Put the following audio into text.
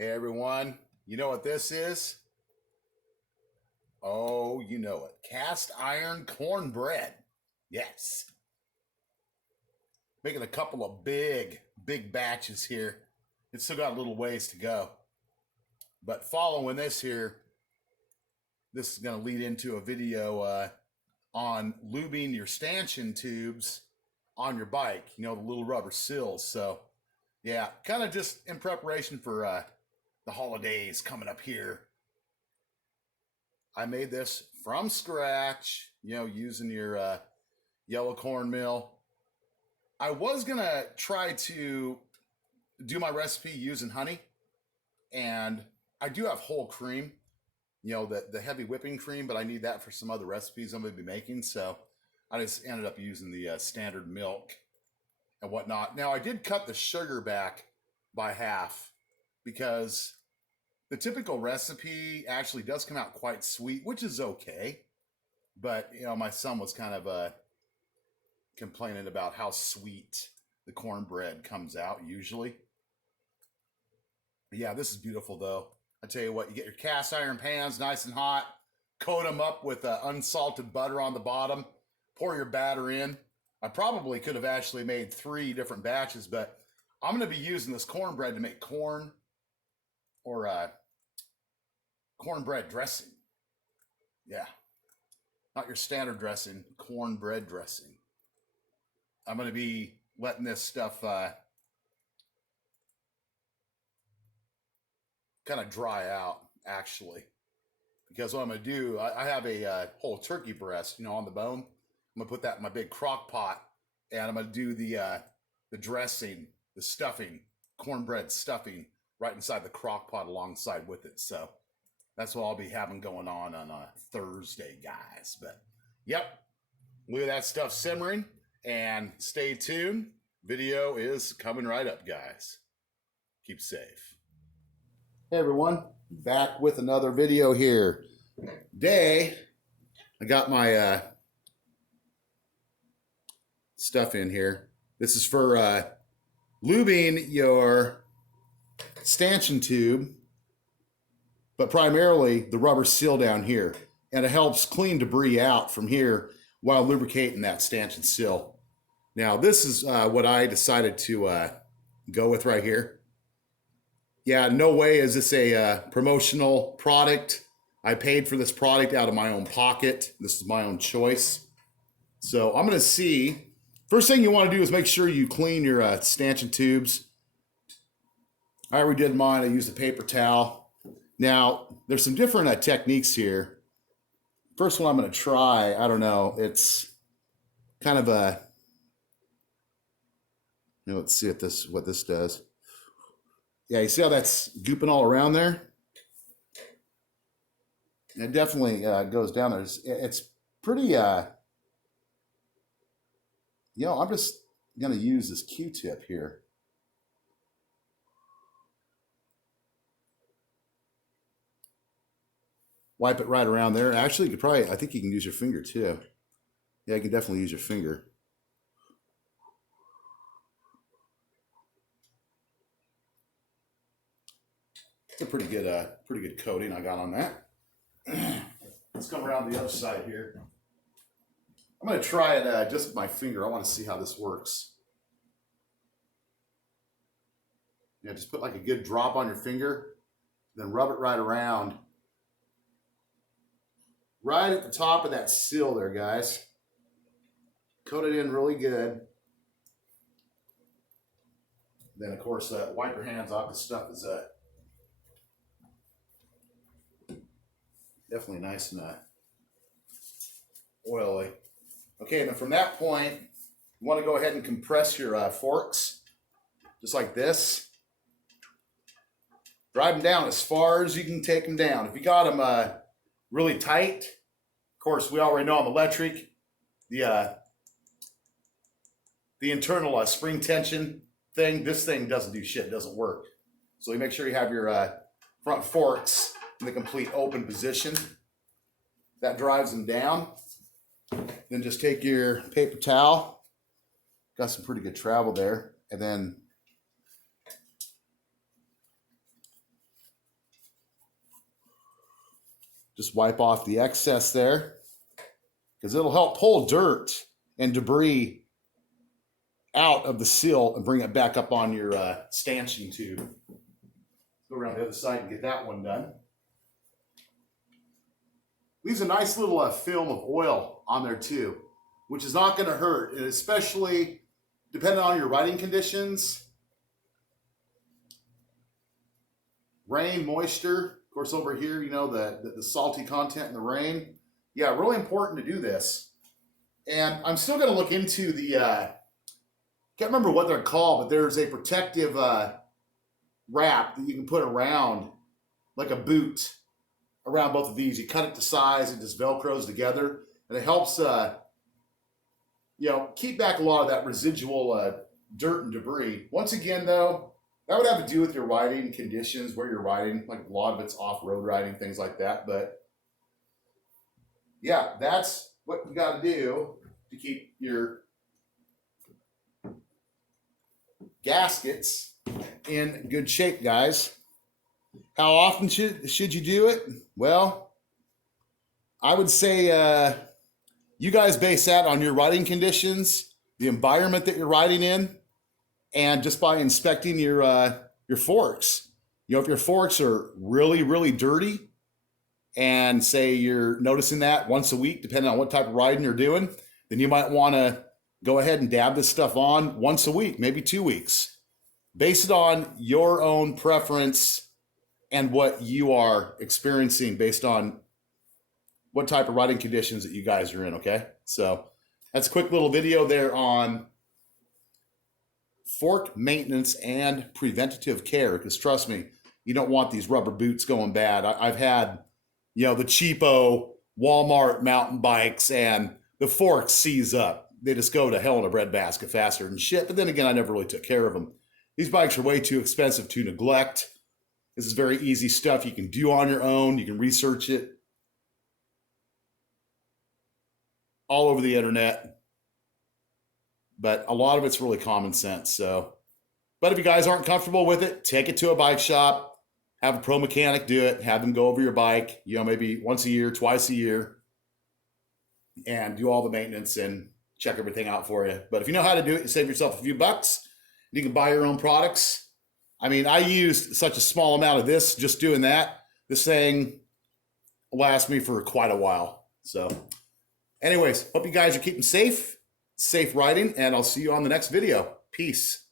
Hey everyone, you know what this is? Oh, you know it. Cast iron cornbread. Yes. Making a couple of big batches here. It's still got a little ways to go. But following this here, this is going to lead into a video on lubing your stanchion tubes on your bike. You know, the little rubber seals. So, yeah, kind of just in preparation for the holidays coming up here. I made this from scratch, you know, using your yellow corn meal. I was going to try to do my recipe using honey, and I do have whole cream, you know, the heavy whipping cream, but I need that for some other recipes I'm going to be making. So I just ended up using the standard milk and whatnot. Now, I did cut the sugar back by half because the typical recipe actually does come out quite sweet, which is okay. But, you know, my son was kind of complaining about how sweet the cornbread comes out usually. But yeah, this is beautiful though. I tell you what, you get your cast iron pans nice and hot, coat them up with unsalted butter on the bottom, pour your batter in. I probably could have actually made 3 different batches, but I'm going to be using this cornbread to make corn or cornbread dressing. Yeah. Not your standard dressing, cornbread dressing. I'm going to be letting this stuff kind of dry out, actually. Because what I'm going to do, I have a whole turkey breast, you know, on the bone. I'm going to put that in my big crock pot, and I'm going to do the dressing, the stuffing, cornbread stuffing, right inside the crock pot alongside with it. So that's what I'll be having going on a Thursday, guys. But, yep, look at that stuff simmering. And stay tuned. Video is coming right up, guys. Keep safe. Hey, everyone. Back with another video here. Today, I got my stuff in here. This is for lubing your stanchion tube, but primarily the rubber seal down here. And it helps clean debris out from here while lubricating that stanchion seal. Now, this is what I decided to go with right here. Yeah, no way is this a promotional product. I paid for this product out of my own pocket. This is my own choice. So I'm going to see. First thing you want to do is make sure you clean your stanchion tubes. I already did mine. I used a paper towel. Now, there's some different techniques here. First one I'm going to try, I don't know, it's kind of a, you know, let's see what this does. Yeah, you see how that's gooping all around there? It definitely goes down there. It's pretty, you know, I'm just going to use this Q-tip here. Wipe it right around there. Actually, you could probably, I think you can use your finger too. Yeah, you can definitely use your finger. It's a pretty good coating I got on that. Let's come around the other side here. I'm going to try it just with my finger. I want to see how this works. Yeah, just put like a good drop on your finger, then rub it right around. Right at the top of that seal there, guys. Coat it in really good. Then, of course, wipe your hands off. This stuff is definitely nice and oily. Okay, then from that point, you want to go ahead and compress your forks, just like this. Drive them down as far as you can take them down. If you got them really tight, of course, we already know on the Lectric, the internal spring tension thing, this thing doesn't do shit, it doesn't work. So you make sure you have your front forks in the complete open position. That drives them down. Then just take your paper towel. Got some pretty good travel there. And then Just wipe off the excess there, because it'll help pull dirt and debris out of the seal and bring it back up on your stanchion tube. Go around the other side and get that one done. Leaves a nice little film of oil on there too, which is not going to hurt, and especially depending on your riding conditions. Rain, moisture, of course over here, you know, the salty content in the rain. Yeah, really important to do this. And I'm still going to look into the, can't remember what they're called, but there's a protective wrap that you can put around, like a boot, around both of these. You cut it to size, it just Velcros together, and it helps, you know, keep back a lot of that residual dirt and debris. Once again, though, that would have to do with your riding conditions, where you're riding. Like a lot of it's off-road riding, things like that. But yeah, that's what you got to do to keep your gaskets in good shape, guys. How often should you do it? Well, I would say you guys base that on your riding conditions, the environment that you're riding in, and just by inspecting your forks. You know, if your forks are really, really dirty, and say you're noticing that once a week, depending on what type of riding you're doing, then you might want to go ahead and dab this stuff on once a week, maybe 2 weeks. Base it on your own preference and what you are experiencing based on what type of riding conditions that you guys are in, okay? So that's a quick little video there on fork maintenance and preventative care, because trust me, you don't want these rubber boots going bad. I've had, you know, the cheapo Walmart mountain bikes, and the forks seize up. They just go to hell in a breadbasket faster than shit. But then again, I never really took care of them. These bikes are way too expensive to neglect. This is very easy stuff you can do on your own. You can research it all over the internet. But a lot of it's really common sense. So, but if you guys aren't comfortable with it, take it to a bike shop, have a pro mechanic do it, have them go over your bike, you know, maybe once a year, twice a year, and do all the maintenance and check everything out for you. But if you know how to do it, you save yourself a few bucks. You can buy your own products. I mean, I used such a small amount of this, just doing that. This thing lasts me for quite a while. So anyways, hope you guys are keeping safe riding, and I'll see you on the next video. Peace.